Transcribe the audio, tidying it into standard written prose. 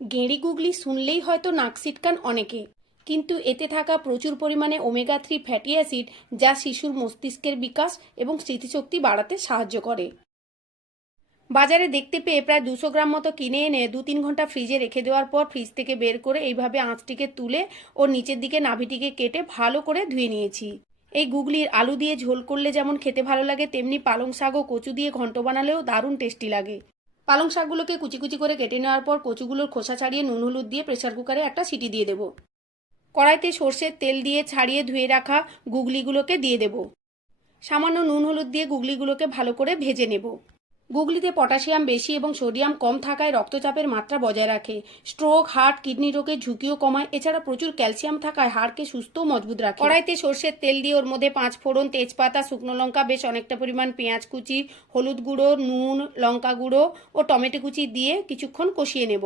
গেঁড়ি গুগলি শুনলেই হয়তো নাক সিটকান অনেকে, কিন্তু এতে থাকা প্রচুর পরিমাণে ওমেগা 3 ফ্যাটি অ্যাসিড যা শিশুর মস্তিষ্কের বিকাশ এবং স্মৃতিশক্তি বাড়াতে সাহায্য করে। বাজারে দেখতে পেয়ে প্রায় 200 গ্রাম মতো কিনে এনে 2-3 ঘন্টা ফ্রিজে রেখে দেওয়ার পর ফ্রিজ থেকে বের করে এইভাবে আঁচটিকে তুলে ও নিচের দিকে নাভিটিকে কেটে ভালো করে ধুয়ে নিয়েছি। এই গুগলির আলু দিয়ে ঝোল করলে যেমন খেতে ভালো লাগে, তেমনি পালং শাক ও কচু দিয়ে ঘন্ট বানালেও দারুণ টেস্টি লাগে। পালং শাকগুলোকে কুচি কুচি করে কেটে নেওয়ার পর কচুগুলোর খোসা ছাড়িয়ে নুন হলুদ দিয়ে প্রেসার কুকারে একটা সিটি দিয়ে দেবো। কড়াইতে সর্ষের তেল দিয়ে ছাড়িয়ে ধুয়ে রাখা গুগলিগুলোকে দিয়ে দেব। সামান্য নুন হলুদ দিয়ে গুগলিগুলোকে ভালো করে ভেজে নেব। গুগলিতে পটাশিয়াম বেশি এবং সোডিয়াম কম থাকায় রক্তচাপের মাত্রা বজায় রাখে, স্ট্রোক, হার্ট, কিডনি রোগের ঝুঁকিও কমায়। এছাড়া প্রচুর ক্যালসিয়াম থাকায় হাড়কে সুস্থ ও মজবুত রাখে। কড়াইতে সর্ষের তেল দিয়ে ওর মধ্যে 5 ফোড়ন, তেজপাতা, শুকনো লঙ্কা, বেশ অনেকটা পরিমাণ পেঁয়াজ কুচি, হলুদ গুঁড়ো, নুন, লঙ্কা গুঁড়ো ও টমেটো কুচি দিয়ে কিছুক্ষণ কষিয়ে নেব।